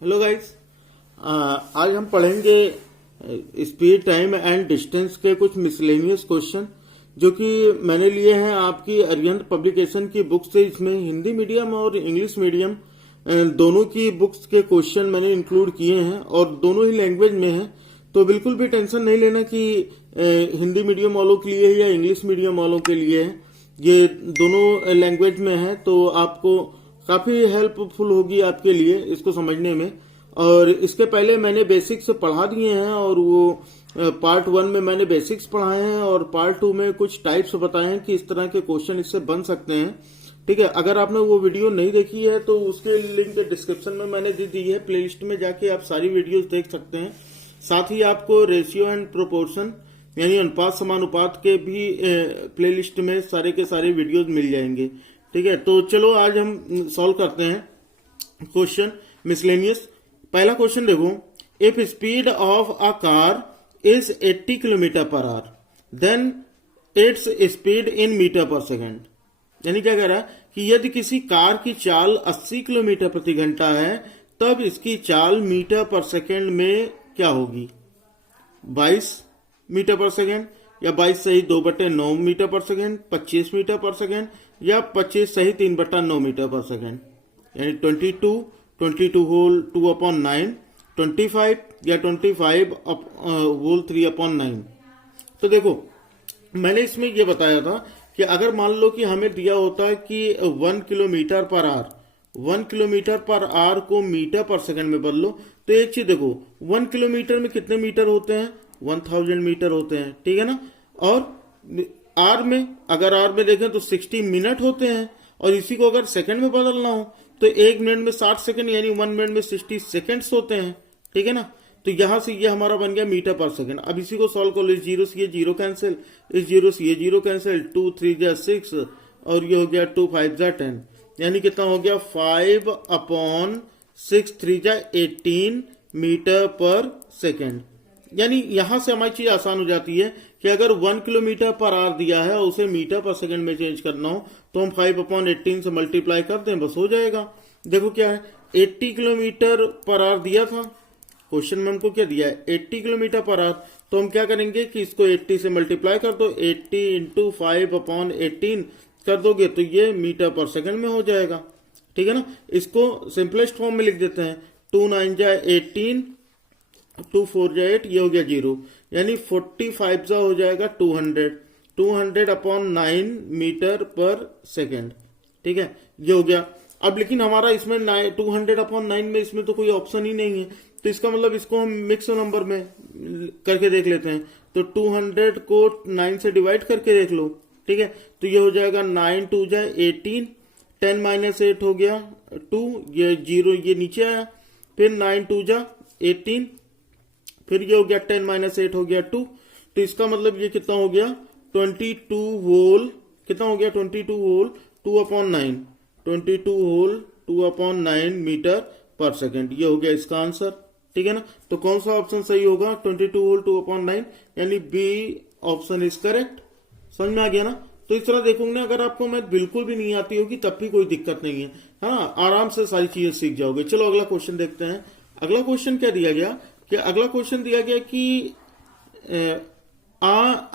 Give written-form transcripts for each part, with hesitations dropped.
Hello guys. आज हम पढ़ेंगे स्पीड टाइम एंड डिस्टेंस के कुछ मिसलेनियस क्वेश्चन जो कि मैंने लिए हैं आपकी अरिहंत पब्लिकेशन की बुक से। इसमें हिंदी मीडियम और इंग्लिश मीडियम दोनों की बुक्स के क्वेश्चन मैंने इंक्लूड किए हैं और दोनों ही लैंग्वेज में हैं। तो बिल्कुल भी टेंशन नहीं लेना कि हिंदी मीडियम वालों के लिए है या इंग्लिश मीडियम वालों के लिए है। ये दोनों लैंग्वेज में है तो आपको काफी हेल्पफुल होगी आपके लिए इसको समझने में। और इसके पहले मैंने बेसिक्स पढ़ा दिए हैं और वो पार्ट 1 में मैंने बेसिक्स पढ़ाए हैं और पार्ट 2 में कुछ टाइप्स बताए हैं कि इस तरह के क्वेश्चन इससे बन सकते हैं। ठीक है, अगर आपने वो वीडियो नहीं देखी है तो उसके लिंक डिस्क्रिप्शन में मैंने दे दी है। प्लेलिस्ट में जाके आप सारी वीडियोस देख सकते हैं। साथ ही आपको रेशियो एंड प्रोपोर्शन यानी अनुपात समानुपात के भी प्लेलिस्ट में सारे के सारे वीडियोस मिल जाएंगे। ठीक है, तो चलो आज हम सॉल्व करते हैं क्वेश्चन मिसलेनियस। पहला क्वेश्चन देखो, if speed of a car is 80 kilometer per hour then its speed in metre per second. यानी क्या कह रहा है कि यदि किसी कार की चाल 80 किलोमीटर प्रति घंटा है तब इसकी चाल मीटर पर सेकेंड में क्या होगी? 22 मीटर पर सेकेंड या 22 सही 2/9 metre per second, 25 metre per second या 25 सही 3/9 मीटर पर सेकेंड। यानी 22 होल 2/9, 25 या 25 होल 3/9। तो देखो मैंने इसमें ये बताया था कि अगर मान लो कि हमें दिया होता है कि 1 kilometre per our, 1 kilometre per our को मीटर पर सेकंड में बदलो तो एक चीज देखो 1 किलोमीटर में कितने मीटर होते हैं? 1000 मीटर होते हैं। ठीक है ना। और आर में अगर आर में देखें तो 60 मिनट होते हैं और इसी को अगर सेकंड में बदलना हो तो 1 मिनट में 60 सेकंड यानी 1 मिनट में 60 सेकंड्स होते हैं। ठीक है ना। तो यहां से ये हमारा बन गया मीटर पर सेकंड। अब इसी को सॉल्व कर लो। इस जीरो से ये जीरो कैंसिल, इस जीरो से ये जीरो कैंसिल, 2 3 जा 6 और ये हो गया 2 5 जा 10। यानी कितना हो गया 5/6 3 जा 18 मीटर पर सेकंड। यानी यहां से हमारी चीज आसान हो जाती है कि अगर 1 किलोमीटर पर आवर दिया है और उसे मीटर पर सेकंड में चेंज करना हो तो हम 5/18 से मल्टीप्लाई करते हैं, बस हो जाएगा। देखो क्या है 80 किलोमीटर पर आवर दिया था क्वेश्चन में, हमको क्या दिया है 80 किलोमीटर पर आवर। तो हम क्या करेंगे कि इसको 80 से मल्टीप्लाई कर दो, 80 इंटू 5/18 कर दोगे तो ये मीटर पर सेकंड में हो जाएगा। ठीक है ना। इसको सिंपलेस्ट फॉर्म में लिख देते हैं, 2 9 जा 18, 2 4 जा 8, ये हो गया 0। यानी 45 जा हो जाएगा 200/9 मीटर पर सेकेंड। ठीक है, ये हो गया। अब लेकिन हमारा इसमें 200/9 में इसमें तो कोई ऑप्शन ही नहीं है, तो इसका मतलब इसको हम मिक्स नंबर में करके देख लेते हैं। तो 200 को 9 से डिवाइड करके देख लो। ठीक है, तो ये हो जाएगा 9 2 जा 18, 10 - 8 हो गया 2, ये 0 ये नीचे आया, फिर 9 2 जा 18, फिर ये हो गया 10 - 8 हो गया 2। तो इसका मतलब ये कितना हो गया 22 होल, कितना हो गया 22 whole 2/9, 22 whole 2/9 metre per second. ये हो गया इसका आंसर। ठीक है ना। तो कौन सा ऑप्शन सही होगा? 22 होल 2/9 यानी बी ऑप्शन इज करेक्ट। समझ में आ गया ना। तो इस तरह देखोगे ना, अगर आपको मैथ बिल्कुल भी नहीं आती होगी तब भी कोई दिक्कत नहीं है ना, आराम से सारी चीजें सीख जाओगे। चलो अगला क्वेश्चन देखते हैं। अगला क्वेश्चन क्या दिया गया कि अगला क्वेश्चन दिया गया कि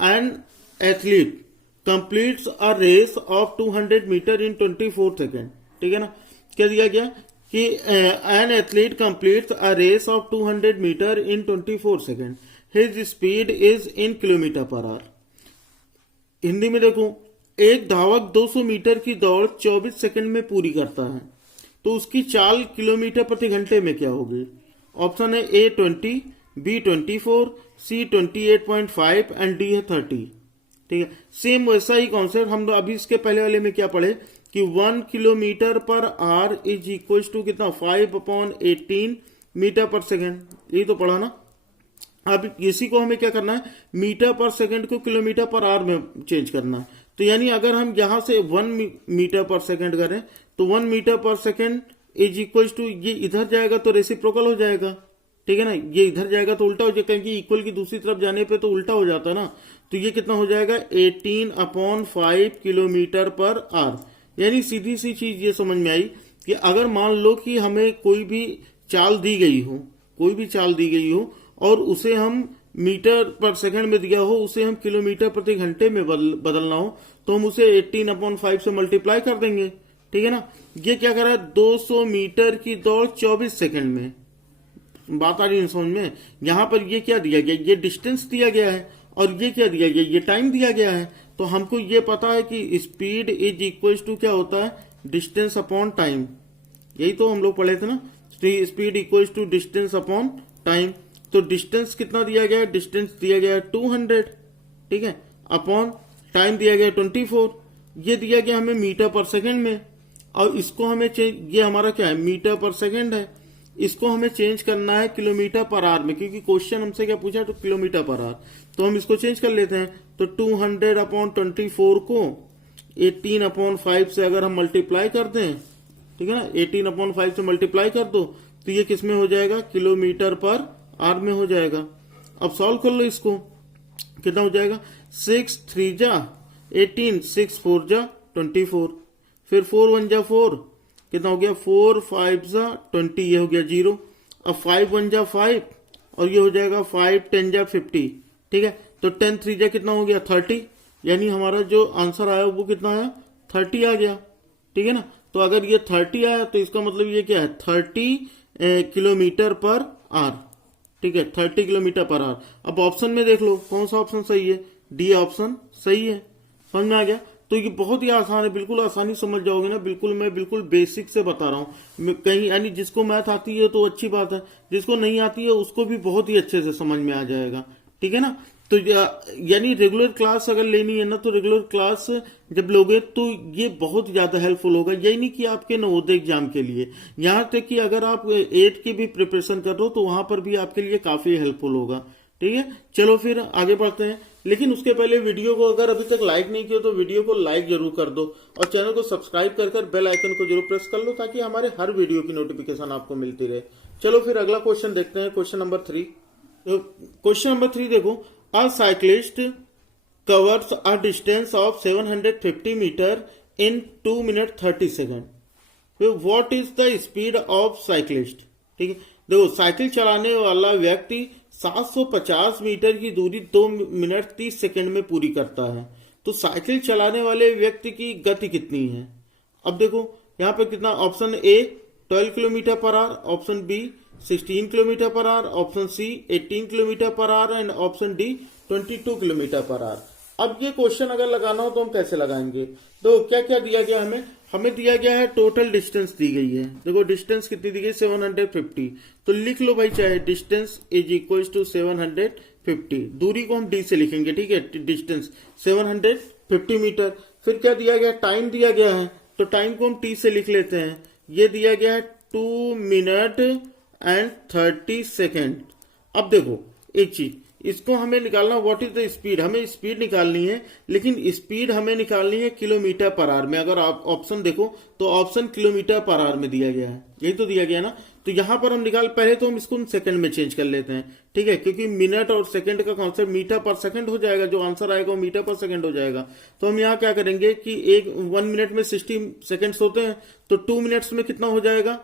an athlete completes a race of 200 meter in 24 second. ठीक है ना। क्या दिया गया कि an athlete completes a race of 200 meter in 24 second, his speed is in kilometre per hour. Hindi में देखो, एक धावक 200 मीटर की दौड़ 24 सेकंड में पूरी करता है तो उसकी चाल किलोमीटर प्रति घंटे में क्या होगी? ऑप्शन है A 20, B 24, C 28.5 and D है 30। ठीक है, सेम वैसा ही कॉन्सेप्ट हम अभी इसके पहले वाले में क्या पढ़े कि 1 kilometre per hour is equal to कितना 5/18 मीटर पर सेकेंड। यही तो पढ़ा ना। अब इसी को हमें क्या करना है मीटर पर सेकेंड को किलोमीटर पर आवर में चेंज करना है। तो यानी अगर हम यहां से 1 मीटर पर सेकेंड करें तो 1 metre per second is equal to, ये इधर जाएगा तो रेसिप्रोकल हो जाएगा। ठीक है ना, ये इधर जाएगा तो उल्टा हो जाएगा क्योंकि इक्वल की दूसरी तरफ जाने पे तो उल्टा हो जाता है ना। तो ये कितना हो जाएगा 18/5 किलोमीटर पर आवर। यानी सीधी सी चीज ये समझ में आई कि अगर मान लो कि हमें कोई भी चाल दी गई हो, कोई भी चाल दी गई हो और उसे हम मीटर पर सेकंड में दिया हो, उसे हम किलोमीटर प्रति घंटे में बदलना हो, तो हम उसे 18/5 से मल्टीप्लाई कर देंगे। ठीक है ना। ये क्या करा है, 200 मीटर की दौड़ 24 सेकंड में। बात आ रही है समझ में। यहां पर ये क्या दिया गया, ये डिस्टेंस दिया गया है और ये क्या दिया गया, ये टाइम दिया गया है। तो हमको ये पता है कि स्पीड इज इक्वल टू क्या होता है, डिस्टेंस अपॉन टाइम। यही तो हम लोग पढ़े थे ना, speed equal to distance upon time. तो डिस्टेंस कितना दिया गया है, डिस्टेंस दिया गया है 200, ठीक है, अपॉन टाइम दिया गया 24। ये दिया गया हमें मीटर पर सेकंड में, और इसको हमें चेंज, ये हमारा क्या है, मीटर पर सेकंड है, इसको हमें चेंज करना है किलोमीटर पर आवर में, क्योंकि क्वेश्चन हमसे क्या पूछा, तो किलोमीटर पर आवर। तो हम इसको चेंज कर लेते हैं। तो 200/24 को 18/5 से अगर हम मल्टीप्लाई कर दें, ठीक है ना, 18/5 से मल्टीप्लाई कर दो तो ये किस में हो जाएगा, किलोमीटर पर आवर में हो जाएगा। अब सॉल्व कर लो इसको, कितना हो जाएगा, 6 3 जा 18, 6 4 जा 24, फिर 4 1 जा 4, कितना हो गया, 4 5 जा 20, ये हो गया 0। अब 5 1 जा 5 और ये हो जाएगा 5 10 जा 50, ठीक है। तो 10 3 जा कितना हो गया, 30, यानी हमारा जो आंसर आया वो कितना आया, 30 आ गया। ठीक है ना। तो अगर ये 30 आया तो इसका मतलब ये क्या है, 30 किलोमीटर पर आवर। ठीक है, 30 किलोमीटर पर आवर। अब ऑप्शन में देख लो कौन सा ऑप्शन सही है, डी ऑप्शन सही है। समझ में आ गया। तो ये बहुत ही आसान है, बिल्कुल आसानी समझ जाओगे ना। मैं बिल्कुल बेसिक से बता रहा हूँ। कहीं यानी जिसको मैथ आती है तो अच्छी बात है, जिसको नहीं आती है उसको भी बहुत ही अच्छे से समझ में आ जाएगा। ठीक है ना। तो यानी रेगुलर क्लास अगर लेनी है ना, तो रेगुलर क्लास जब लोगे तो ये बहुत ज्यादा हेल्पफुल होगा। यही नहीं कि आपके नवोदय एग्जाम के लिए, यहाँ तक कि अगर आप 8 की भी प्रिपरेशन कर रहे हो तो वहां पर भी आपके लिए काफी हेल्पफुल होगा। ठीक है, चलो फिर आगे बढ़ते हैं। लेकिन उसके पहले वीडियो को अगर अभी तक लाइक नहीं किया तो वीडियो को लाइक जरूर कर दो और चैनल को सब्सक्राइब कर बेल आइकन को जरूर प्रेस कर लो, ताकि हमारे हर वीडियो की नोटिफिकेशन आपको मिलती रहे। चलो फिर अगला क्वेश्चन देखते हैं, क्वेश्चन नंबर 3। क्वेश्चन नंबर 3 देखो, a cyclist covers a distance of 750 meter in 2 minutes 30 seconds. So what is the speed of cyclist? ठीक है, देखो साइकिल चलाने वाला व्यक्ति 750 मीटर की दूरी 2 मिनट 30 सेकंड में पूरी करता है। तो साइकिल चलाने वाले व्यक्ति की गति कितनी है। अब देखो यहाँ पर कितना, option A 12 kilometer per hour, option B 16 kilometer per hour, option C 18 kilometer per hour and option D 22 kilometer per hour. अब ये क्वेश्चन अगर लगाना हो तो हम कैसे लगाएंगे, तो क्या क्या दिया गया हमें दिया गया है, टोटल डिस्टेंस दी गई है। देखो डिस्टेंस कितनी दी गई, 750। तो लिख लो भाई, चाहे डिस्टेंस इज इक्वल टू 750, दूरी को हम डी से लिखेंगे। ठीक है, डिस्टेंस 750 मीटर। फिर क्या दिया गया, टाइम दिया गया है, तो टाइम को हम टी से लिख लेते हैं। ये दिया गया है 2 मिनट एंड 30 सेकेंड। अब देखो एक चीज, इसको हमें निकालना, व्हाट इज द स्पीड, हमें स्पीड निकालनी है, लेकिन स्पीड हमें निकालनी है किलोमीटर पर आवर में। अगर आप ऑप्शन देखो तो ऑप्शन किलोमीटर पर आवर में दिया गया है, यही तो दिया गया ना। तो यहां पर हम निकाल, पहले तो हम इसको सेकंड में चेंज कर लेते हैं। ठीक है, क्योंकि मिनट और सेकंड का कॉन्सेप्ट मीटर पर सेकंड हो जाएगा, जो आंसर आएगा वो मीटर पर सेकंड हो जाएगा। तो हम यहाँ क्या करेंगे कि 1 मिनट में 60 सेकेंड्स होते हैं, तो 2 मिनट्स में कितना हो जाएगा,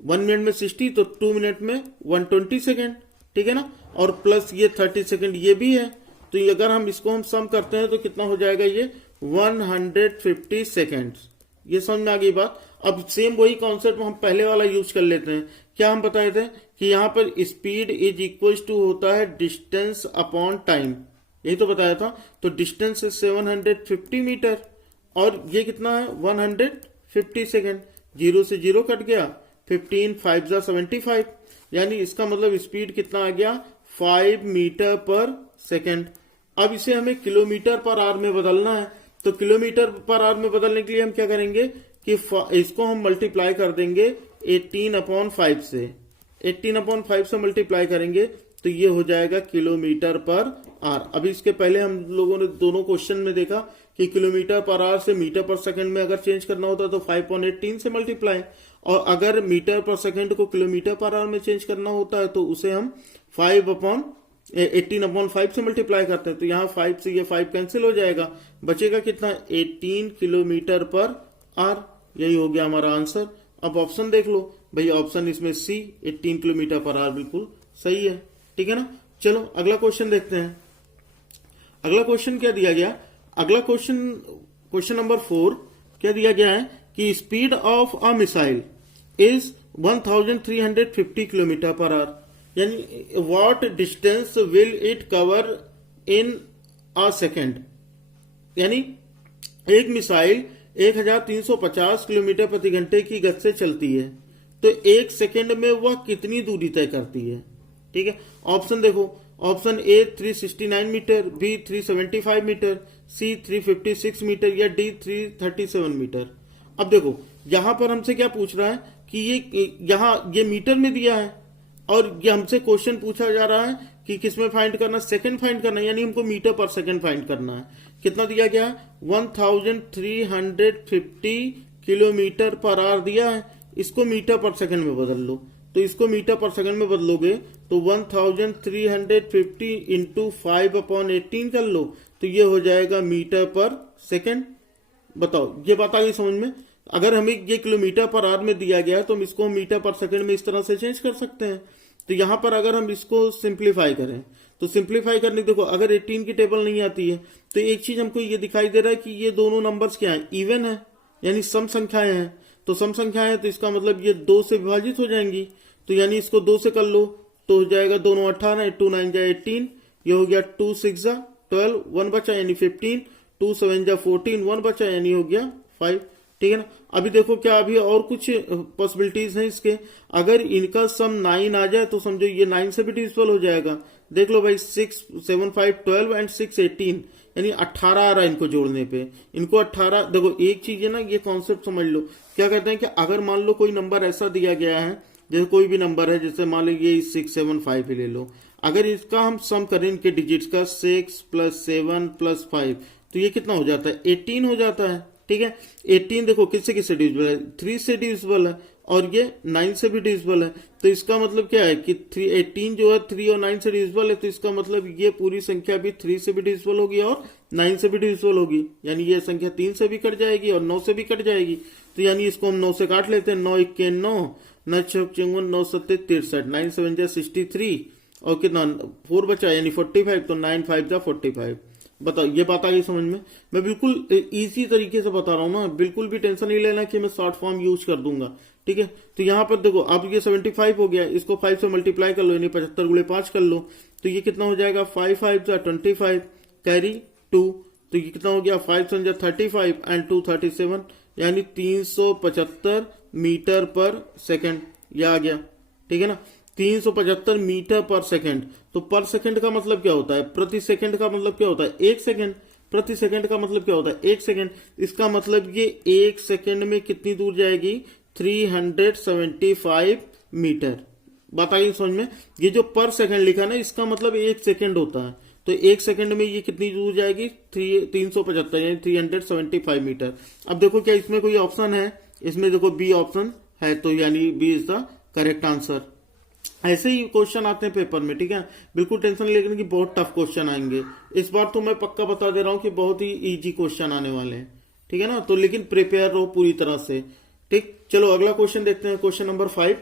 1 मिनट में 60, तो 2 मिनट में 120 सेकेंड। ठीक है ना, और प्लस ये 30 सेकेंड ये भी है। तो ये अगर हम इसको हम सम करते हैं तो कितना हो जाएगा, ये 150 सेकेंड। ये समझ में आ गई बात। अब सेम वही कॉन्सेप्ट हम पहले वाला यूज कर लेते हैं। क्या हम बताए थे कि यहाँ पर स्पीड इज इक्वल टू होता है डिस्टेंस अपॉन टाइम, यही तो बताया था। तो डिस्टेंस 750 मीटर और ये कितना है, 150 सेकेंड। 0 से 0 कट गया, 15 5 जा 75, यानी इसका मतलब स्पीड कितना आ गया, 5 मीटर पर सेकेंड। अब इसे हमें किलोमीटर पर आवर में बदलना है। तो किलोमीटर पर आवर में बदलने के लिए हम क्या करेंगे कि इसको हम मल्टीप्लाई कर देंगे 18/5 से। 18/5 से मल्टीप्लाई करेंगे तो ये हो जाएगा किलोमीटर पर आवर। अभी इसके पहले हम लोगों ने दोनों क्वेश्चन में देखा कि किलोमीटर पर आवर से मीटर पर सेकंड में अगर चेंज करना होता तो 5/18 से मल्टीप्लाई, और अगर मीटर पर सेकंड को किलोमीटर पर आवर में चेंज करना होता है तो उसे हम 18/5 से मल्टीप्लाई करते हैं। तो यहाँ 5 से ये 5 कैंसिल हो जाएगा, बचेगा कितना, 18 किलोमीटर पर आवर। यही हो गया हमारा आंसर। अब ऑप्शन देख लो, भाई ऑप्शन इसमें सी 18 किलोमीटर पर आवर बिल्कुल सही है। ठीक है ना। चलो अगला क्वेश्चन देखते हैं। अगला क्वेश्चन क्या दिया गया, अगला क्वेश्चन नंबर 4 क्या दिया गया है कि speed of a missile is 1350 kilometre per hour, यानी what distance will it cover in a second, यानी एक मिसाइल 1350 किलोमीटर प्रति घंटे की गति से चलती है, तो एक सेकेंड में वह कितनी दूरी तय करती है। ठीक है, ऑप्शन देखो, option A 369 meter, B 375 meter, C 356 meter या डी 337 मीटर। अब देखो यहां पर हमसे क्या पूछ रहा है कि ये मीटर में दिया है और ये हमसे क्वेश्चन पूछा जा रहा है कि किसमें फाइंड करना, सेकंड फाइंड करना है, यानी हमको मीटर पर सेकंड फाइंड करना है। कितना दिया गया है, 1350 किलोमीटर पर आवर दिया है, इसको मीटर पर सेकंड में बदल लो, तो इसको मीटर पर सेकंड में बदलोगे तो 1350 इंटू 5/18 कर लो, तो ये हो जाएगा मीटर पर सेकंड। बताओ ये बात आ गई समझ में। अगर हमें ये किलोमीटर पर आवर में दिया गया है तो हम इसको मीटर पर सेकंड में इस तरह से चेंज कर सकते हैं। तो यहां पर अगर हम इसको सिंप्लीफाई करें तो सिंप्लीफाई करने देखो, अगर 18 की टेबल नहीं आती है तो एक चीज हमको ये दिखाई दे रहा है कि ये दोनों नंबर्स क्या है, इवन है, यानी सम संख्याएं हैं। तो सम संख्याएं हैं तो इसका मतलब ये 2 से विभाजित हो जाएंगी, तो यानी इसको 2 से कर लो तो हो जाएगा दोनों 18, 2 9 जा 18, ये हो गया 2 6 जा 12, 1 बचा यानी 15, 2 7 जा 14, 1 बचा यानी हो गया 5। ठीक है ना। अभी देखो क्या अभी और कुछ पॉसिबिलिटीज हैं इसके, अगर इनका सम 9 आ जाए तो समझो ये 9 से भी डिविजिबल हो जाएगा। देख लो भाई 6 7 5 12 एंड 6 18, यानी 18 आ रहा है इनको जोड़ने पे, इनको 18। देखो एक चीज है ना, ये कॉन्सेप्ट समझ लो, क्या कहते हैं कि अगर मान लो कोई नंबर ऐसा दिया गया है, जैसे कोई भी नंबर है, जैसे मान लो ये 6 7 5 ही ले लो, अगर इसका हम सम करें इनके डिजिट्स का 6 + 7 + 5 तो ये कितना हो जाता है, 18 हो जाता है। ठीक है, 18 देखो किससे किससे डिविजिबल है, 3 से डिविजिबल है और ये 9 से भी डिविजिबल है, तो इसका मतलब क्या है कि 18 जो है 3 और 9 से डिविजिबल है, तो इसका मतलब ये पूरी संख्या भी 3 से भी डिविजिबल होगी और 9 से भी डिविजिबल होगी, यानी ये संख्या 3 से भी कट जाएगी और 9 से भी कट जाएगी। तो यानी इसको हम 9 से काट लेते हैं, 9 1 9, 9 6 54, 9 7 63, 9 7 जा 63 और कितना 4 बचा यानी 45, तो 9 5 जा 45। बताओ ये बात आ गई समझ में। मैं बिल्कुल इजी तरीके से बता रहा हूं ना, बिल्कुल भी टेंशन नहीं लेना कि मैं शॉर्ट फॉर्म यूज कर दूंगा। ठीक है, तो यहां पर देखो अब ये 75 हो गया, इसको 5 से मल्टीप्लाई कर लो, यानी 75 गुणे 5 कर लो, तो ये कितना हो जाएगा 5 5 जा 25 कैरी 2, तो ये कितना हो गया 5 7 जा 35 एंड 2 37, यानी 375 मीटर पर सेकेंड, ये आ गया। ठीक है ना, 375 मीटर पर सेकंड। तो पर सेकंड का मतलब क्या होता है, प्रति सेकंड का मतलब क्या होता है 1 सेकंड, प्रति सेकंड का मतलब क्या होता है 1 सेकंड। इसका मतलब ये 1 सेकंड में कितनी दूर जाएगी, 375 मीटर। बात आई समझ में। ये जो पर सेकंड लिखा ना, इसका मतलब 1 सेकंड होता है, तो 1 सेकंड में ये कितनी दूर जाएगी 375 यानी 375 मीटर। अब देखो क्या इसमें कोई ऑप्शन है, इसमें देखो बी ऑप्शन है, तो यानी B is the correct answer. ऐसे ही क्वेश्चन आते हैं पेपर में। ठीक है, बिल्कुल टेंशन नहीं लेकिन कि बहुत टफ क्वेश्चन आएंगे इस बार, तो मैं पक्का बता दे रहा हूं कि बहुत ही इजी क्वेश्चन आने वाले हैं। ठीक है ना, तो लेकिन प्रिपेयर रहो पूरी तरह से। ठीक, चलो अगला क्वेश्चन देखते हैं, क्वेश्चन नंबर 5।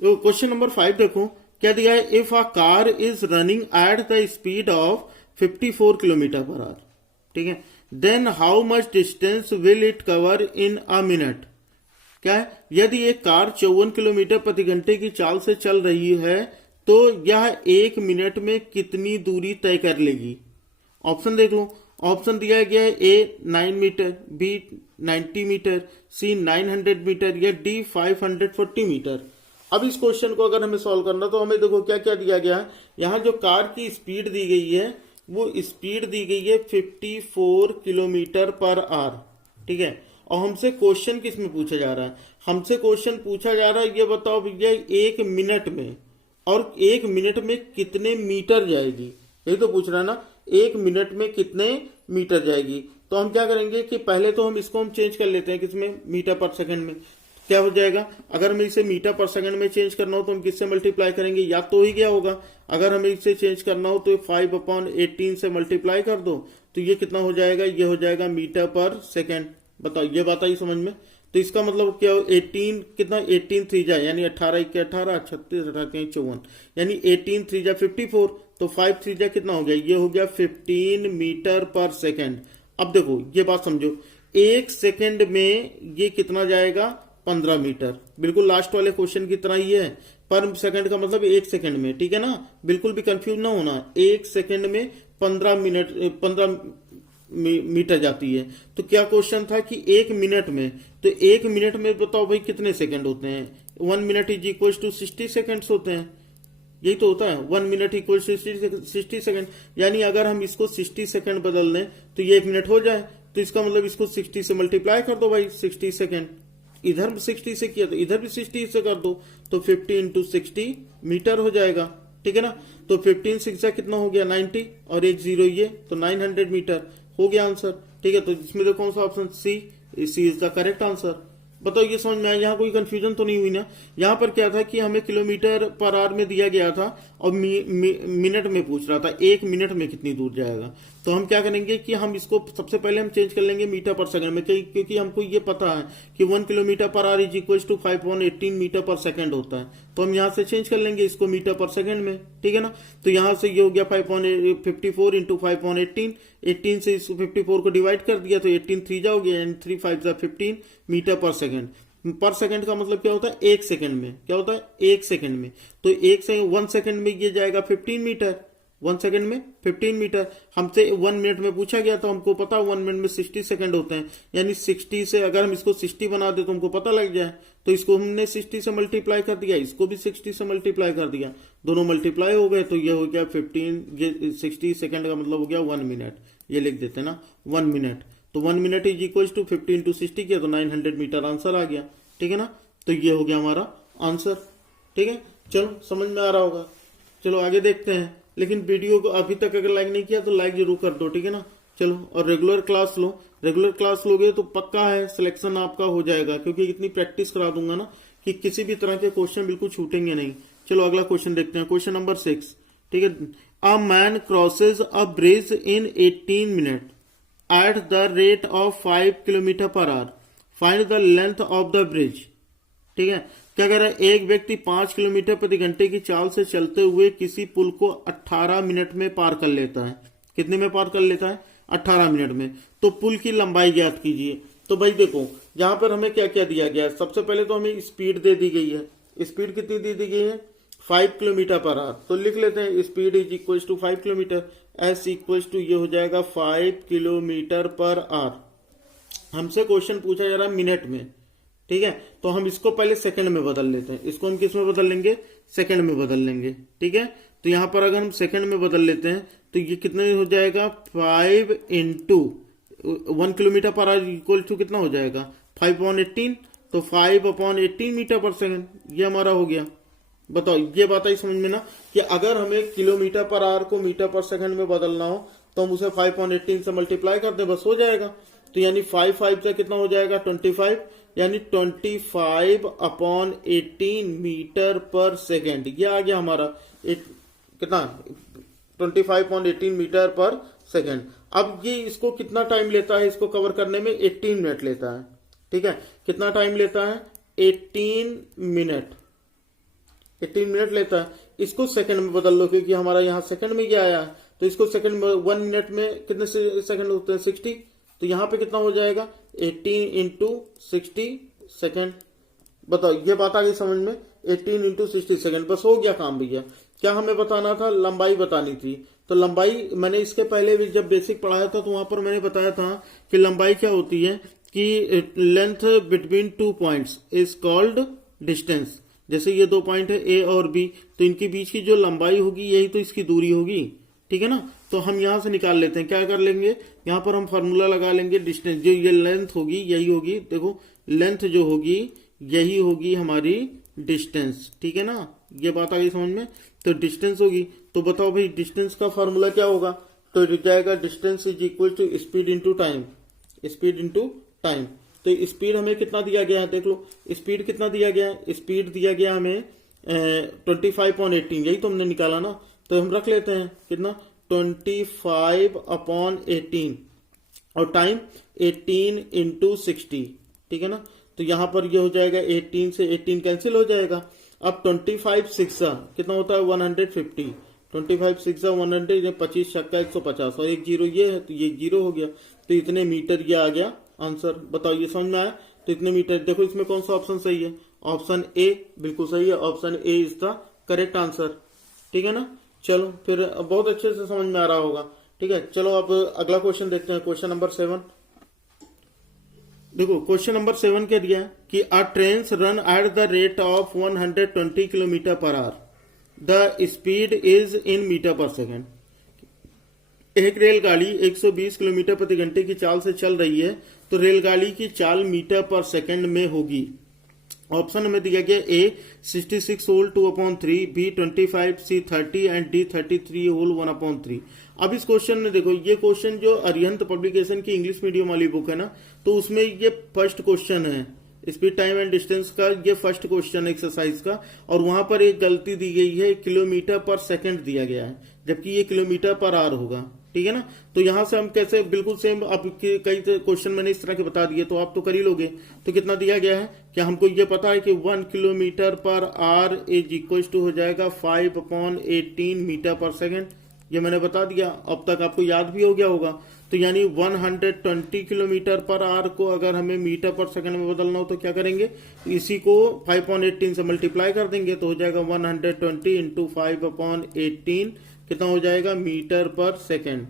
क्वेश्चन नंबर 5 देखो क्या दिया है, if a car is running at the speed of 54 kilometer per hour, ठीक है, then how much distance will it cover in a minute. क्या है, यदि एक कार 54 किलोमीटर प्रति घंटे की चाल से चल रही है तो यह 1 मिनट में कितनी दूरी तय कर लेगी। ऑप्शन देख लो, ऑप्शन दिया गया है ए 9 मीटर, बी 90 मीटर, सी 900 मीटर या डी 540 मीटर। अब इस क्वेश्चन को अगर हमें सॉल्व करना तो हमें देखो क्या क्या दिया गया है। यहां जो कार की स्पीड दी गई है वो स्पीड दी गई है 54 किलोमीटर पर आवर। ठीक है, और हमसे क्वेश्चन किस में पूछा जा रहा है, हमसे क्वेश्चन पूछा जा रहा है ये बताओ भैया 1 मिनट में, और 1 मिनट में कितने मीटर जाएगी, यही तो पूछ रहा है ना, 1 मिनट में कितने मीटर जाएगी। तो हम क्या करेंगे कि पहले तो हम इसको चेंज कर लेते हैं किसमें, मीटर पर सेकंड में। क्या हो जाएगा, अगर हमें इसे मीटर पर सेकंड में चेंज करना हो तो हम किससे मल्टीप्लाई करेंगे, या तो ही गया होगा। अगर हमें इसे चेंज करना हो तो 5/18 से मल्टीप्लाई कर दो, तो ये कितना हो जाएगा, ये हो जाएगा मीटर पर सेकंड। बताओ ये बात आई समझ में। तो इसका मतलब क्या हो, 18 कितना, 18 थ्री जा यानी 18 1 18, 36 18 54, यानी 18 थ्री जा 54, तो 5 थ्री जा कितना हो गया, ये हो गया 15 मीटर पर सेकेंड। अब देखो ये बात समझो, एक सेकेंड में ये कितना जाएगा, 15 मीटर। बिल्कुल लास्ट वाले क्वेश्चन की तरह ही है, पर सेकंड का मतलब एक सेकंड में, ठीक है ना, बिल्कुल भी कंफ्यूज ना होना। एक सेकंड में 15 मीटर जाती है। तो क्या क्वेश्चन था कि एक मिनट में, तो एक मिनट में बताओ भाई कितने सेकंड होते हैं, 1 minute is equal to 60 seconds होते हैं, यही तो होता है, 1 मिनट इक्वल टू 60 सेकंड। यानी अगर हम इसको 60 सेकंड बदल दें तो ये 1 मिनट हो जाए, तो इसका मतलब इसको 60 से मल्टीप्लाई कर दो भाई, 60 सेकंड। इधर 60 से किया तो इधर भी 60 से कर दो, तो 50 इंटू 60 मीटर हो जाएगा, ठीक है ना। तो 15 6 कितना हो गया, 90, और एक जीरो ये, तो 900 मीटर हो गया आंसर, ठीक है। तो इसमें देखो कौन सा option, C is the correct answer. बताओ ये समझ में आया, यहाँ कोई कंफ्यूजन तो नहीं हुई ना। यहाँ पर क्या था कि हमें किलोमीटर पर आवर में दिया गया था और मिनट में पूछ रहा था, एक मिनट में कितनी दूर जाएगा। तो हम क्या करेंगे कि हम इसको सबसे पहले हम चेंज कर लेंगे मीटर पर सेकंड में, क्योंकि हमको ये पता है कि 1 kilometre per hour is equal to 518 metre per second होता है। तो हम यहाँ से चेंज कर लेंगे इसको मीटर पर सेकंड में, ठीक है ना। तो यहाँ से ये हो गया 554 इंटू 518, 18 से इस 54 को डिवाइड कर दिया तो 18 थ्री जा हो गया, यानी 3 5 जा 15 मीटर पर सेकंड। पर सेकंड का मतलब क्या होता है, एक सेकंड में, क्या होता है एक सेकंड में। तो 1 सेकंड में ये जाएगा 15 मीटर, 1 सेकंड में 15 मीटर। हमसे 1 मिनट में पूछा गया तो हमको पता 1 मिनट में 60 सेकंड होते हैं, यानी 60 से अगर हम इसको 60 बना दे तो हमको पता लग जाए। तो इसको हमने 60 से मल्टीप्लाई कर दिया, इसको भी 60 से मल्टीप्लाई कर दिया, दोनों मल्टीप्लाई हो गए, तो ये हो गया 15, ये 60 सेकंड का मतलब हो गया 1 मिनट। ये लिख देते हैं ना 1 मिनट। तो 1 minute is equal to 50 into 60 किया तो 900 मीटर आंसर आ गया, ठीक है ना। तो ये हो गया हमारा आंसर, ठीक है। चलो समझ में आ रहा होगा, चलो आगे देखते हैं। लेकिन वीडियो को अभी तक अगर लाइक नहीं किया तो लाइक जरूर कर दो, ठीक है ना। चलो, और रेगुलर क्लास लो, रेगुलर क्लास लोगे तो पक्का है सिलेक्शन आपका हो जाएगा, क्योंकि इतनी प्रैक्टिस करा दूंगा ना कि किसी भी तरह के क्वेश्चन बिल्कुल छूटेंगे नहीं। चलो अगला क्वेश्चन देखते हैं, क्वेश्चन नंबर 6, ठीक है। A man crosses a bridge in 18 minute eight the rate of 5 kilometre per our, find the length of the bridge, ठीक है। क्या कह रहा है, एक व्यक्ति 5 किलोमीटर प्रति घंटे की चाल से चलते हुए किसी पुल को 18 मिनट में पार कर लेता है। कितने में पार कर लेता है, 18 मिनट में। तो पुल की लंबाई ज्ञात कीजिए। तो भाई देखो यहां पर हमें क्या क्या दिया गया है, सबसे पहले तो हमें स्पीड दे दी गई है। स्पीड कितनी दे दी गई है, 5 किलोमीटर पर आवर। तो लिख लेते हैं speed is equal to 5 kilometre, S equal to ये हो जाएगा 5 किलोमीटर पर आवर। हमसे क्वेश्चन पूछा जा रहा है मिनट में, ठीक है। तो हम इसको पहले सेकंड में बदल लेते हैं, इसको हम किस में बदल लेंगे, सेकंड में बदल लेंगे, ठीक है। तो यहां पर अगर हम सेकंड में बदल लेते हैं तो ये कितना हो जाएगा, 5 into 1 kilometre per hour equal to कितना हो जाएगा 5/18, तो 5/18 मीटर पर सेकंड, ये हमारा हो गया। बताओ ये बात आई समझ में ना, कि अगर हमें किलोमीटर पर आवर को मीटर पर सेकंड में बदलना हो तो हम उसे 5/18 से मल्टीप्लाई कर दें, बस हो जाएगा। तो यानी 5 से कितना हो जाएगा 25, यानी 25/18 मीटर पर सेकेंड, ये आ गया हमारा कितना 25/18 मीटर पर सेकेंड। अब ये इसको कितना टाइम लेता है, इसको कवर करने में 18 मिनट लेता है, ठीक है। कितना टाइम लेता है, 18 मिनट, 18 मिनट लेता है। इसको सेकंड में बदल लो, क्योंकि हमारा यहाँ सेकंड में क्या आया है, तो इसको सेकंड में 1 मिनट में कितने सेकंड होते हैं 60, तो यहाँ पे कितना हो जाएगा 18 इंटू 60 सेकेंड। बताओ ये बात आ गई समझ में, 18 इंटू 60 सेकेंड, बस हो गया काम भैया। क्या हमें बताना था, लंबाई बतानी थी। तो लंबाई मैंने इसके पहले भी जब बेसिक पढ़ाया था तो वहां पर मैंने बताया था कि लंबाई क्या होती है, कि length between 2 points is called distance. जैसे ये 2 पॉइंट है ए और बी, तो इनके बीच की जो लंबाई होगी यही तो इसकी दूरी होगी, ठीक है ना। तो हम यहां से निकाल लेते हैं, क्या कर लेंगे, यहां पर हम फार्मूला लगा लेंगे, डिस्टेंस जो ये लेंथ होगी यही होगी, देखो लेंथ जो होगी यही होगी हमारी डिस्टेंस, ठीक है ना। ये बात आ गई समझ में, तो डिस्टेंस होगी। तो बताओ भाई डिस्टेंस का फार्मूला क्या होगा, तो जाएगा distance is equal to speed into time, speed into time. तो स्पीड हमें कितना दिया गया है, देख लो स्पीड कितना दिया गया है, स्पीड दिया गया हमें 25/18, यही तो हमने निकाला ना। तो हम रख लेते हैं कितना 25/18 और टाइम 18 इंटू 60, ठीक है ना। तो यहाँ पर ये हो जाएगा 18 से 18 कैंसिल हो जाएगा। अब 25 सिक्सा कितना होता है 150, 25 सिक्सा 100, 25 छक्का 150 और एक जीरो ये है तो ये जीरो हो गया, तो इतने मीटर ये आ गया आंसर। बताओ ये समझ में आया? तो इतने मीटर, देखो इसमें कौन सा ऑप्शन सही है, ऑप्शन ए बिल्कुल सही है, option A is the correct answer. ठीक है ना, चलो फिर बहुत अच्छे से समझ में आ रहा होगा। ठीक है, चलो अब अगला क्वेश्चन देखते हैं, क्वेश्चन नंबर 7। देखो क्वेश्चन नंबर 7 क्या दिया है कि a trains run at the rate of 120 kilometre per hour, the speed is in metre per second. एक रेलगाड़ी 120 किलोमीटर प्रति घंटे की चाल से चल रही है, तो रेलगाड़ी की चाल मीटर पर सेकेंड में होगी। ऑप्शन में दिया गया A 66 whole 2/3, B 25, C 30 and D 33 whole 1/3। अब इस क्वेश्चन में देखो, ये क्वेश्चन जो अरिहंत पब्लिकेशन की इंग्लिश मीडियम वाली बुक है ना, तो उसमें ये फर्स्ट क्वेश्चन है, स्पीड टाइम एंड डिस्टेंस का ये फर्स्ट क्वेश्चन एक्सरसाइज का, और वहां पर एक गलती दी गई है, किलोमीटर पर सेकंड दिया गया है, जबकि ये किलोमीटर पर आवर होगा। ठीक है ना, तो यहां से हम कैसे बिल्कुल सेम, अब कई क्वेश्चन मैंने इस तरह के बता दिए तो आप तो कर ही लोगे। तो कितना दिया गया है, क्या हमको ये पता है कि 1 kilometre per hour is equal to हो जाएगा 5/18 मीटर पर सेकेंड, ये मैंने बता दिया, अब तक आपको याद भी हो गया होगा। तो यानी 120 किलोमीटर पर आवर को अगर हमें मीटर पर सेकंड में बदलना हो तो क्या करेंगे, इसी को 5/18 से मल्टीप्लाई कर देंगे, तो हो जाएगा 120 इंटू 5/18 कितना हो जाएगा मीटर पर सेकेंड।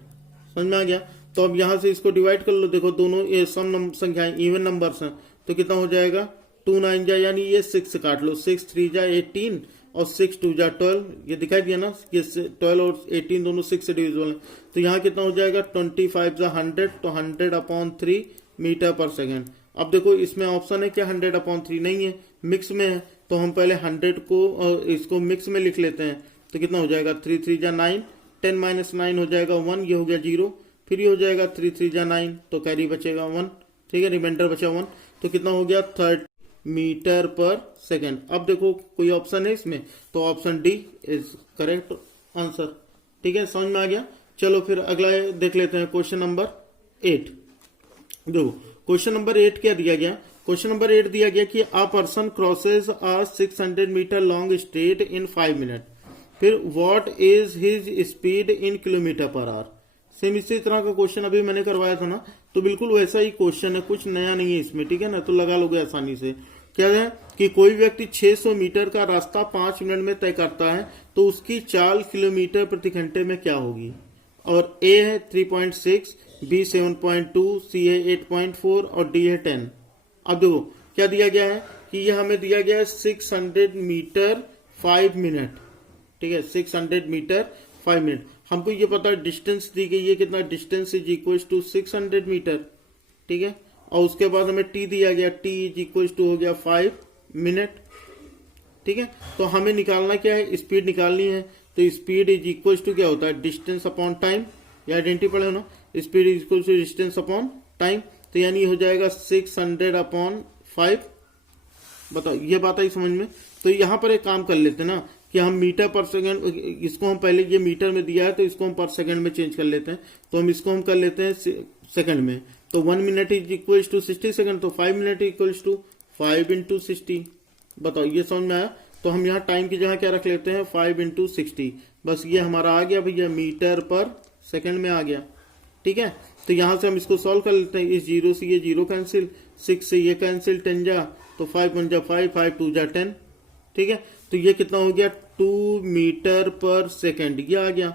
समझ में आ गया? तो अब यहां से इसको डिवाइड कर लो, देखो दोनों ये सम संख्याएं इवन नंबर्स हैं, तो कितना हो जाएगा 2 9 जा, यानी ये 6 काट लो, 6 3 जा 18 और 6 2 जा 12, ये दिखाई दिया ना, ये 12 और 18 दोनों 6 से डिविजिबल है। तो यहाँ कितना हो जाएगा 25 जा 100, तो 100/3 मीटर पर सेकेंड। अब देखो इसमें ऑप्शन है क्या 100/3 नहीं है, मिक्स में है, तो हम पहले 100 को इसको मिक्स में लिख लेते हैं, तो कितना हो जाएगा 3 3 जा 9, 10 - 9 हो जाएगा 1, ये हो गया 0, फिर ये हो जाएगा 3 3 जा 9, तो कैरी बचेगा 1, ठीक है, रिमाइंडर बचा 1, तो कितना हो गया 30 मीटर पर सेकेंड। अब देखो कोई ऑप्शन है इसमें, तो option D is correct answer. ठीक है, समझ में आ गया। चलो फिर अगला देख लेते हैं, क्वेश्चन नंबर 8। देखो क्वेश्चन नंबर 8 क्या दिया गया, क्वेश्चन नंबर 8 दिया गया कि a person crosses a 600 metre long straight in 5 minute, फिर what is his speed in kilometre per hour. Same इसी तरह का क्वेश्चन अभी मैंने करवाया था ना, तो बिल्कुल वैसा ही क्वेश्चन है, कुछ नया नहीं है इसमें। ठीक है ना, तो लगा लोगे आसानी से। क्या है कि कोई व्यक्ति 600 मीटर का रास्ता 5 मिनट में तय करता है, तो उसकी चाल किलोमीटर प्रति घंटे में क्या होगी। और ए है 3.6, बी 7.2, सी है 8.4 और डी है 10। अब देखो क्या दिया गया है कि ये हमें दिया गया है 600 मीटर 5 मिनट। ठीक है, 600 मीटर 5 मिनट। हमको ये पता है डिस्टेंस दी गई है, कितना distance is equal to 600 metre. ठीक है, और उसके बाद हमें टी दिया गया, टी इज इक्वल टू हो गया 5 मिनट। ठीक है, तो हमें निकालना क्या है, स्पीड निकालनी है। तो स्पीड इज इक्वल टू क्या होता है, डिस्टेंस अपॉन टाइम, या आइडेंटिटी पढ़े हो ना, speed is equal to distance upon time, तो यानी हो जाएगा 600/5। बताओ ये बात आई समझ में। तो यहां पर एक काम कर लेते हैं ना कि हम मीटर पर सेकंड, इसको हम पहले ये मीटर में दिया है तो इसको हम पर सेकंड में चेंज कर लेते हैं, तो हम इसको हम कर लेते हैं सेकंड में। तो 1 minute is equal to 60 second, तो 5 मिनट इक्वल टू 5 × 60। बताओ ये समझ में आया। तो हम यहाँ टाइम की जगह क्या रख लेते हैं 5 × 60, बस ये हमारा आ गया भैया मीटर पर सेकंड में आ गया। ठीक है, तो यहां से हम इसको सॉल्व कर लेते हैं। इस 0 से ये 0 कैंसिल, 6 से ये कैंसिल, 10 जा, तो 5 1 जा 5, 5 2 जा 10। ठीक है, तो ये कितना हो गया 2 मीटर पर सेकेंड, ये आ गया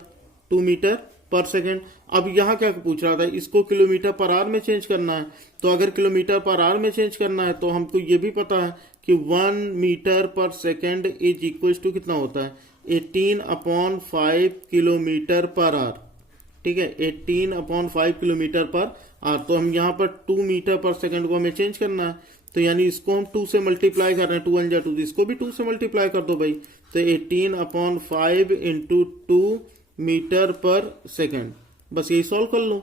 2 मीटर पर सेकेंड। अब यहाँ क्या पूछ रहा था, इसको किलोमीटर पर आवर में चेंज करना है। तो अगर किलोमीटर पर आवर में चेंज करना है तो हमको ये भी पता है कि 1 metre per second is equal to कितना होता है 18/5 किलोमीटर पर आवर। ठीक है, 18/5 किलोमीटर पर आवर। तो हम यहाँ पर 2 मीटर पर सेकेंड को हमें चेंज करना है, तो यानी इसको हम 2 से मल्टीप्लाई कर रहे हैं, 2 1 जा 2, इसको भी 2 से मल्टीप्लाई कर दो भाई। तो 18/5 × 2 मीटर पर सेकेंड, बस यही सॉल्व कर लो,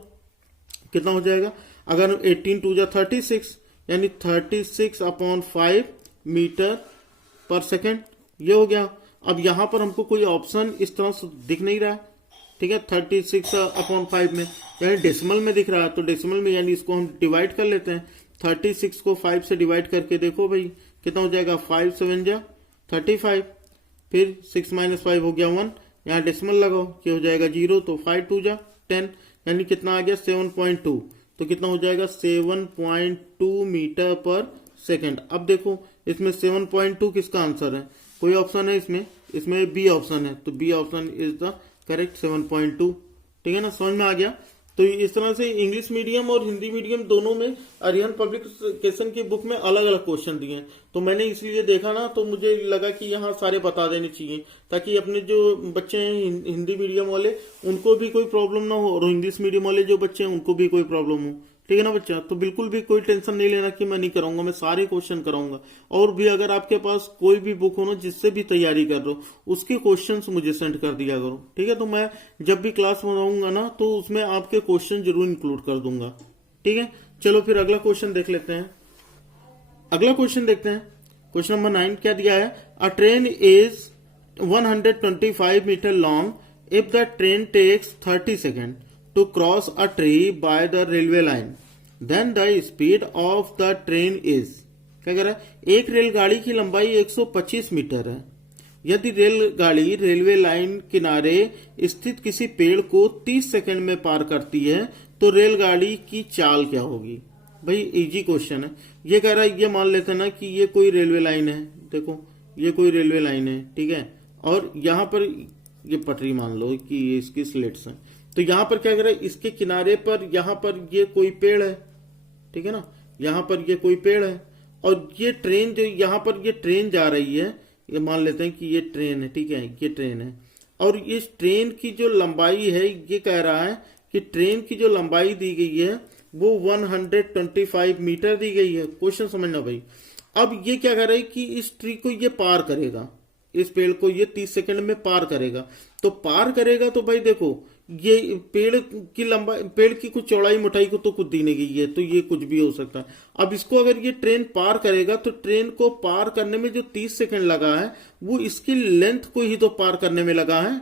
कितना हो जाएगा। अगर 18 2 जा 36, यानी 36/5 मीटर पर सेकेंड, ये हो गया। अब यहां पर हमको कोई ऑप्शन इस तरह से दिख नहीं रहा है। ठीक है, 36/5 में, यानी डेसिमल में दिख रहा है, तो डेसिमल में यानी इसको हम डिवाइड कर लेते हैं। 36 को 5 से डिवाइड करके देखो भाई कितना हो जाएगा, 5 7 जा 35, फिर 6 माइनस 5 हो गया 1, यहाँ डेसिमल लगाओ कि हो जाएगा 0, तो 5 2 जा 10, यानी कितना आ गया 7.2, तो कितना हो जाएगा 7.2 मीटर पर सेकेंड। अब देखो इसमें 7.2 किसका आंसर है, कोई ऑप्शन है इसमें बी ऑप्शन है, तो B option is the correct 7.2। ठीक है ना, समझ में आ गया। तो इस तरह से इंग्लिश मीडियम और हिंदी मीडियम दोनों में अरिहंत पब्लिकेशन की बुक में अलग अलग क्वेश्चन दिए हैं, तो मैंने इसलिए देखा ना, तो मुझे लगा कि यहाँ सारे बता देने चाहिए ताकि अपने जो बच्चे हैं हिंदी मीडियम वाले उनको भी कोई प्रॉब्लम ना हो और इंग्लिश मीडियम वाले जो बच्चे हैं उनको भी कोई प्रॉब्लम हो। ठीक है ना बच्चा, तो बिल्कुल भी कोई टेंशन नहीं लेना कि मैं नहीं कराऊंगा, मैं सारे क्वेश्चन कराऊंगा। और भी अगर आपके पास कोई भी बुक हो ना जिससे भी तैयारी कर रहे हो उसके क्वेश्चंस मुझे सेंड कर दिया करो। ठीक है, तो मैं जब भी क्लास बनाऊंगा ना तो उसमें आपके क्वेश्चन जरूर इंक्लूड कर दूंगा। ठीक है, चलो फिर अगला क्वेश्चन देख लेते हैं। अगला क्वेश्चन देखते हैं, क्वेश्चन नंबर 9 क्या दिया है, a train is 125 metre long if the train takes 30 second to cross a tree by the railway line, then the speed of the train is, क्या कह रहा है, एक रेलगाड़ी की लंबाई 125 मीटर है, यदि रेलगाड़ी रेलवे लाइन किनारे स्थित किसी पेड़ को 30 सेकंड में पार करती है तो रेलगाड़ी की चाल क्या होगी। भाई इजी क्वेश्चन है, ये कह रहा है, ये मान लेते हैं ना कि ये कोई रेलवे लाइन है, देखो ये कोई रेलवे लाइन है, ठीक है, और यहाँ पर ये पटरी मान लो कि ये इसकी स्लेट्स हैं, तो यहां पर क्या कर रहा है, इसके किनारे पर यहां पर ये कोई पेड़ है, ठीक है ना, यहां पर ये कोई पेड़ है, और ये ट्रेन जो यहां पर ये ट्रेन जा रही है, ये मान लेते हैं कि ये ट्रेन है, ठीक है, ये ट्रेन है, और इस ट्रेन की जो लंबाई है, ये कह रहा है कि ट्रेन की जो लंबाई दी गई है वो 125 मीटर दी गई है। क्वेश्चन समझना भाई। अब ये क्या कर रहा है कि इस ट्री को ये पार करेगा, इस पेड़ को ये 30 सेकंड में पार करेगा, तो पार करेगा तो भाई देखो ये पेड़ की लंबाई, पेड़ की कुछ चौड़ाई मोटाई को तो कुछ दी नहीं गई है, तो ये कुछ भी हो सकता है। अब इसको अगर ये ट्रेन पार करेगा तो ट्रेन को पार करने में जो 30 सेकंड लगा है वो इसकी लेंथ को ही तो पार करने में लगा है,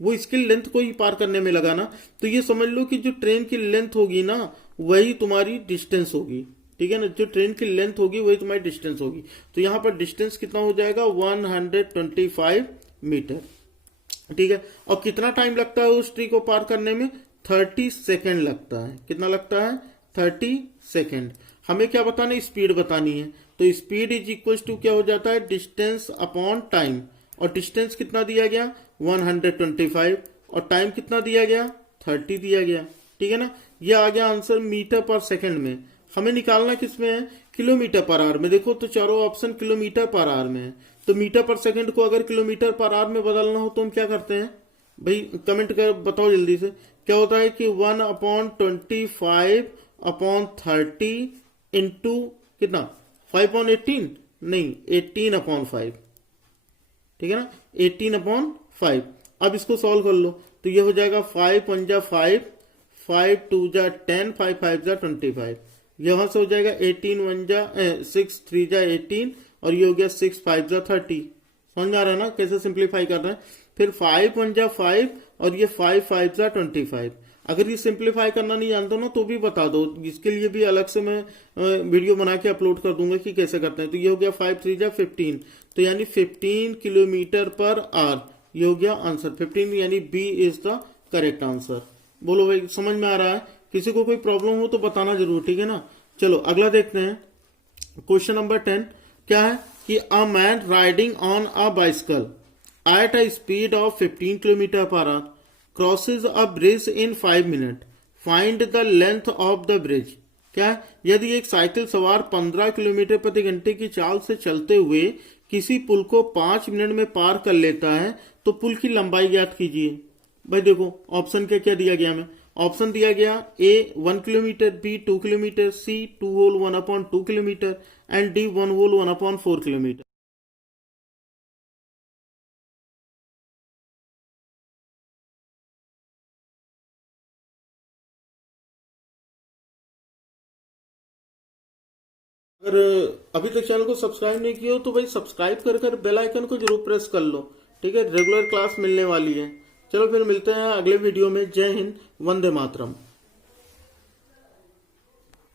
वो इसकी लेंथ को ही पार करने में लगा ना, तो ये समझ लो कि जो ट्रेन की लेंथ होगी ना वही तुम्हारी डिस्टेंस होगी। ठीक है ना, जो ट्रेन की लेंथ होगी वही तुम्हारी डिस्टेंस होगी, तो यहां पर डिस्टेंस कितना हो जाएगा 125 मीटर। ठीक है, और कितना टाइम लगता है उस ट्री को पार करने में, 30 सेकेंड लगता है। कितना लगता है, 30 सेकेंड। हमें क्या बताना है, स्पीड बतानी है, तो स्पीड इज इक्वल टू क्या हो जाता है, डिस्टेंस अपॉन टाइम, और डिस्टेंस कितना दिया गया 125, और टाइम कितना दिया गया 30 दिया गया। ठीक है ना, ये आ गया आंसर मीटर पर सेकेंड में। हमें निकालना किसमें है, किलोमीटर पर आवर में। देखो तो चारों ऑप्शन किलोमीटर पर आवर में है, तो मीटर पर सेकंड को अगर किलोमीटर पर आवर में बदलना हो तो हम क्या करते हैं भाई, कमेंट कर बताओ जल्दी से, क्या होता है कि 1/25/30 इंटू कितना 5/18, नहीं 18/5, ठीक है ना, 18/5। अब इसको सॉल्व कर लो तो ये हो जाएगा 5 1 जा 5, 5 2 जा 10, 5 5 जा 25, यहां से हो जाएगा 18 1 जा 6 3 जा 18, और ये हो गया 6 5 जा 30। समझ आ रहा है ना कैसे सिंप्लीफाई कर रहे हैं। फिर 5 1 जा 5 और ये 5 5 जा 25। अगर ये सिंप्लीफाई करना नहीं जानते हो ना तो भी बता दो, इसके लिए भी अलग से मैं वीडियो बना के अपलोड कर दूंगा कि कैसे करते हैं। तो ये हो गया 5 3 जा 15, तो यानी 15 किलोमीटर पर आवर, ये हो गया आंसर 15, यानी B is the correct answer. बोलो भाई समझ में आ रहा है, किसी को कोई प्रॉब्लम हो तो बताना जरूर, ठीक है ना। चलो अगला देखते हैं, क्वेश्चन नंबर 10 क्या है कि a man riding on a bicycle at a speed of 15 kilometre per our crosses a bridge in 5 minute, find the length of the bridge. क्या है, यदि एक साइकिल सवार 15 किलोमीटर प्रति घंटे की चाल से चलते हुए किसी पुल को 5 मिनट में पार कर लेता है तो पुल की लंबाई ज्ञात कीजिए। भाई देखो ऑप्शन क्या क्या दिया गया, हमें ऑप्शन दिया गया A 1 kilometre, B 2 kilometre, C 2 whole 1/2 kilometre and D 1 whole 1/4 kilometre. अगर अभी तक चैनल को सब्सक्राइब नहीं किया हो तो भाई सब्सक्राइब कर बेल आइकन को जरूर प्रेस कर लो, ठीक है, रेगुलर क्लास मिलने वाली है। चलो फिर मिलते हैं अगले वीडियो में। जय हिंद, वंदे मातरम।